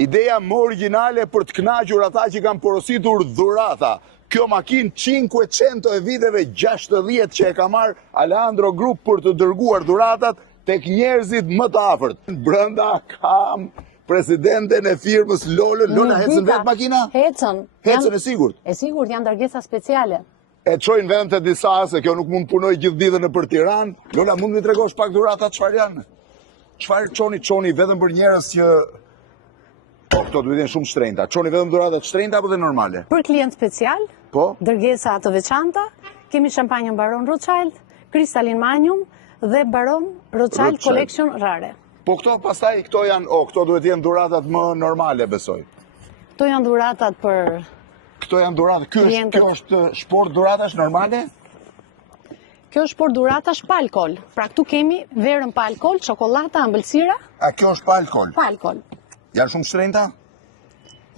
Ideja më origjinale për të kënaqur ata që kanë porositur dhurata. Kjo makinë 500 e viteve 60 që e ka marrë Aleandro Group për të dërguar dhuratat tek njerëzit më të afërt. Brenda kam presidenten e firmës Lola. Lola, hecën vetë makina? Hecën. Hecën e sigurt? E sigurt, janë dërgesa speciale. E çojnë vend të disa, se kjo nuk mund punoj gjithë ditën nëpër Tiranë. Lola, mund më tregosh pak dhuratat çfarë janë? Çfarë çoni vetëm për njerëz që këto duhet jenë shumë shtrenjta. Çoni vetëm dhuratat shtrenjta apo dhe normale? Për klient special, po? Dërgesa të veçanta, kemi shampanjën Baron Rothschild, Crystalline Magnum dhe Baron Rothschild Collection Rare. Po këto pastaj këto janë, këto duhet jenë dhuratat më normale, besoj. Këto janë dhuratat për Këto janë dhuratat. Kjo është sport dhuratash normale? Kjo është sport dhuratash pa alkol. Pra këtu kemi verën pa alkol, çokoladata, ëmbëlsira. A kjo është pa alkol? Pa alkol. Janë shumë shtrenjta?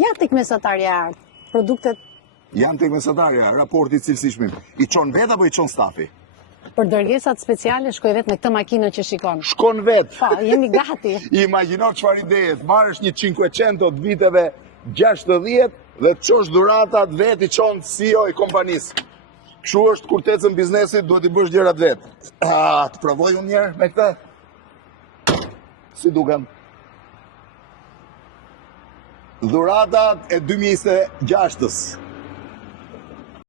Ja tek mesatarja produktet. Janë tek mesatarja, raporti cilësi-çmim. I çon vetë apo i çon stafi? Për dërgesat speciale shkoj vetë me këtë makinë që shikon. Shkon vetë? Pa, jemi gati. Imagjino çfarë ideje, të marrësh një 500 të viteve 60 dhe të çosh dhuratat vetë i çon CEO i kompanisë. Kështu është kur të ecën biznesit, duhet i bësh gjërat vetë. Të provoj unë njerë me këtë? Si duken? Dhuratat e 2026-s.